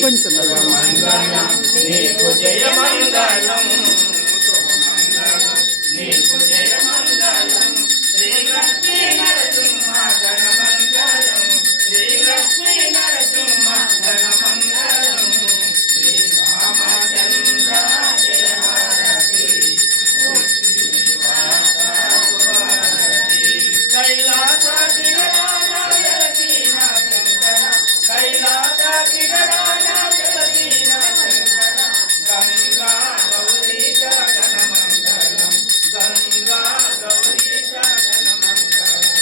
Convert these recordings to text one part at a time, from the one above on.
కొంచెం మంగళం నీకు జయ మంగళం నీకు జయ మంగళం శ్రీ లక్ష్మీ నరసింహ గణ మంగళం శ్రీ లక్ష్మీ నరసింహ గణ మంగళం శ్రీ రామచంద్ర జయ భారతి కైలాస శిఖరాన వెలసిన శంకర కైలాస శిఖరాన వెలసిన శంకర గంగా గౌరీశ గణ మంగళం గంగా గౌరీశ గణ మంగళం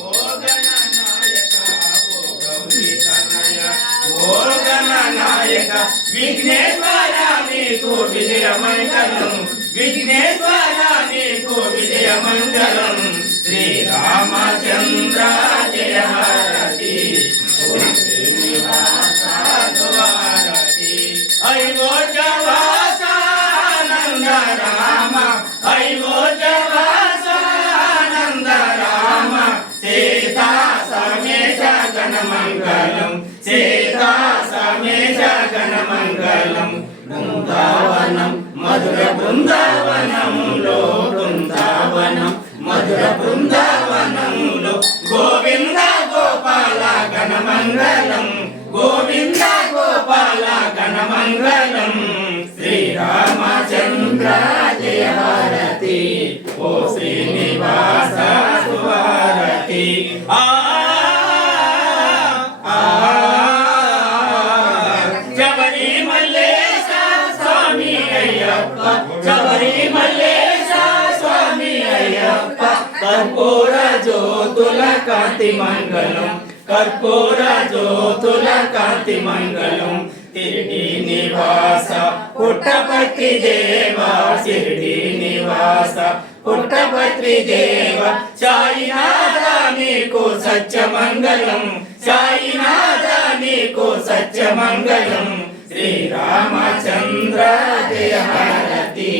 ఓ గణనాయక ఓ గౌరీ తనయ ఓ గణనాయక విఘ్నేశ్వర నీకు విజయ మంగళం విఘ్నేశ్వర నీకు విజయ మంగళం శ్రీ రామచంద్ర జయ భారతి అయోధ్యవాసానంద రామ అయోధ్యవాసానంద రామ సీతా సమేశ గణ మంగళం సీతా సమేశ గణ మంగళం బృందావనం మధుర బృందావనంలో బృందావనం మధుర బృందావనంలో గోవింద గోపాల గణ మంగళం గోవింద గోపాల గణ మంగళం శ్రీరామచంద్ర జయ భారతి ఓ శ్రీనివాస సుభారతి శబరి మల్లేశ స్వామి అయ్యప్ప శబరి మల్లేశ స్వామి అయ్యప్ప కర్పూర జ్యోతుల కాంతి మంగళం కర్పూర జ్యోతుల కాంతి మంగళం షిరిడి నివాస పుట్టపర్తి దేవ షిరిడి నివాస పుట్టపర్తి దేవ సాయినాథ నీకు సత్య మంగళం సాయినాథ నీకు సత్య మంగళం శ్రీరామచంద్ర జయ భారతి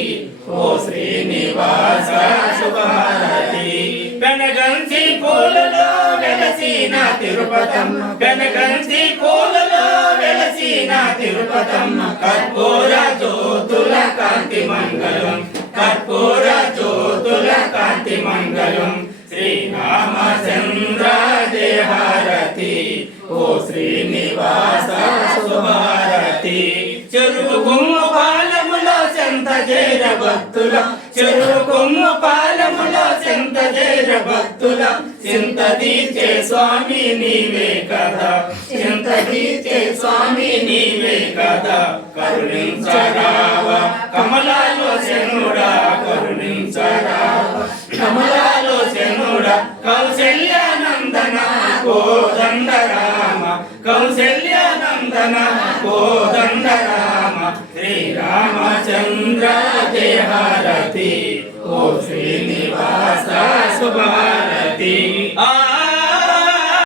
ఓ శ్రీనివాస శుభారతి గణగంచి పూలలో వెలసిన తిరుపతమ్మ గణగంచి పూలలో వెలసిన తిరుపతమ్మ కర్పూర జ్యోతుల కాంతి మంగళం కర్పూర జ్యోతుల కాంతి మంగళం శ్రీరామచంద్ర జయ భారతి ఓ శ్రీనివాస శుభారతి చెరువు కొమ్ము పాలములో చెంత చేర భక్తుల చెరువు కొమ్ము పాలములో చెంత చేర భక్తుల చింత తీర్చే స్వామి నీవే కదా చింత తీర్చే స్వామి నీవే కదా కరుణించరావ కమలాలో శనుడా కరుణించరావ కమలాలో శనుడా కౌశల్యానందన కోదండ రామ కౌశల్యానందన కోదండ రామ శ్రీరామచంద్ర జయ భారతి ఓ శ్రీనివాస శుభారతి